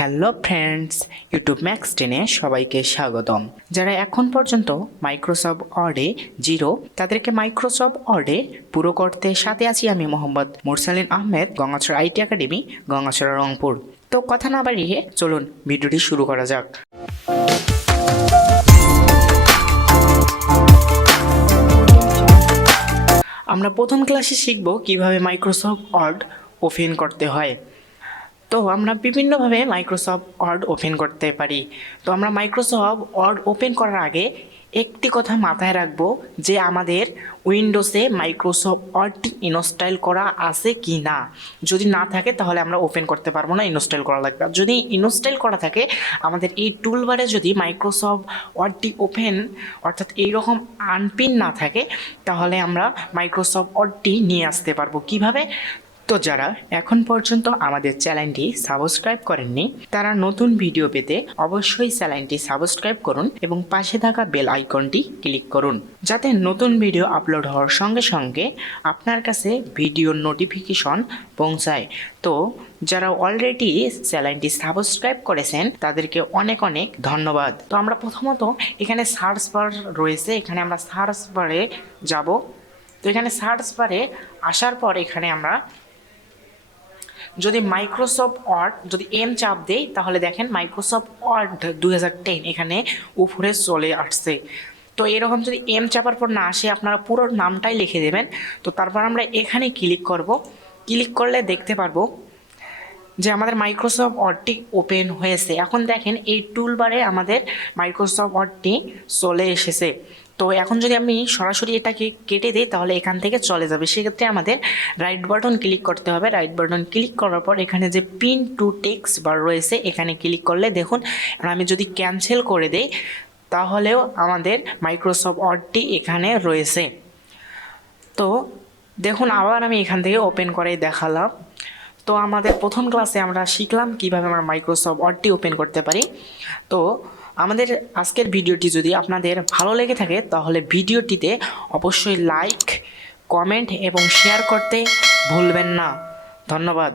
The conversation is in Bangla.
হ্যালো ফ্রেন্ডস, ইউটিউব ম্যাক্স 10-এ সবাইকে স্বাগতম। যারা এখন পর্যন্ত মাইক্রোসফট ওয়ার্ডে জিরো, তাদেরকে মাইক্রোসফট ওয়ার্ডে পুরো করতে সাথে আছি আমি মোহাম্মদ মুরসালিন আহমেদ, গঙ্গাচড়া আইটি একাডেমি, গঙ্গাচড়া রংপুর। তো কথা না বাড়িয়ে চলুন ভিডিওটি শুরু করা যাক। আমরা প্রথম ক্লাসে শিখব কিভাবে মাইক্রোসফট ওয়ার্ড ওপেন করতে হয়। তো আমরা বিভিন্নভাবে মাইক্রোসফট ওয়ার্ড ওপেন করতে পারি। তো আমরা মাইক্রোসফট ওয়ার্ড ওপেন করার আগে একটি কথা মাথায় রাখবো যে আমাদের উইন্ডোজে মাইক্রোসফট ওয়ার্ডটি ইনস্টল করা আছে কি না। যদি না থাকে তাহলে আমরা ওপেন করতে পারবো না, ইনস্টল করা লাগবে। আর যদি ইনস্টল করা থাকে, আমাদের এই টুলবারে যদি মাইক্রোসফট ওয়ার্ডটি ওপেন অর্থাৎ এইরকম আনপিন না থাকে, তাহলে আমরা মাইক্রোসফট ওয়ার্ডটি নিয়ে আসতে পারবো কিভাবে। তো যারা এখন পর্যন্ত আমাদের চ্যানেলটি সাবস্ক্রাইব করেননি, তারা নতুন ভিডিও পেতে অবশ্যই চ্যানেলটি সাবস্ক্রাইব করুন এবং পাশে থাকা বেল আইকনটি ক্লিক করুন, যাতে নতুন ভিডিও আপলোড হওয়ার সঙ্গে সঙ্গে আপনার কাছে ভিডিওর নোটিফিকেশন পৌঁছায়। তো যারা অলরেডি চ্যানেলটি সাবস্ক্রাইব করেছেন তাদেরকে অনেক অনেক ধন্যবাদ। তো আমরা প্রথমত এখানে সার্চ বার রয়েছে, এখানে আমরা সার্চ বারে যাব। তো এখানে সার্চ বারে আসার পর এখানে আমরা যদি মাইক্রোসফট ওয়ার্ড যদি চাপ দেই, তাহলে দেখেন মাইক্রোসফট ওয়ার্ড 2010 এখানে উপরে চলে আসছে। তো এরকম যদি চাপার পর না আসে, আপনারা পুরো নামটাই লিখে দেবেন। তো তারপর আমরা এখানে ক্লিক করব। ক্লিক করলে দেখতে পারবো যে আমাদের মাইক্রোসফট ওয়ার্ডটি ওপেন হয়েছে। এখন দেখেন এই টুলবারে আমাদের মাইক্রোসফট ওয়ার্ডটি চলে এসেছে। তো এখন যদি আমি সরাসরি এটাকে কেটে দিই, তাহলে এখান থেকে চলে যাবে। সেক্ষেত্রে আমাদের রাইট বাটন ক্লিক করতে হবে। রাইট বাটন ক্লিক করার পর এখানে যে পিন টু টেক্সট বার রয়েছে, এখানে ক্লিক করলে দেখুন, আমি যদি ক্যান্সেল করে দিই তাহলেও আমাদের মাইক্রোসফট ওয়ার্ডটি এখানে রয়েছে। তো দেখুন, আবার আমি এখান থেকে ওপেন করে দেখালাম। তো আমাদের প্রথম ক্লাসে আমরা শিখলাম কিভাবে আমরা মাইক্রোসফট ওয়ার্ডটি ওপেন করতে পারি। তো আমাদের আজকের ভিডিওটি যদি আপনাদের ভালো লেগে থাকে, তাহলে ভিডিওটিতে অবশ্যই লাইক, কমেন্ট এবং শেয়ার করতে ভুলবেন না। ধন্যবাদ।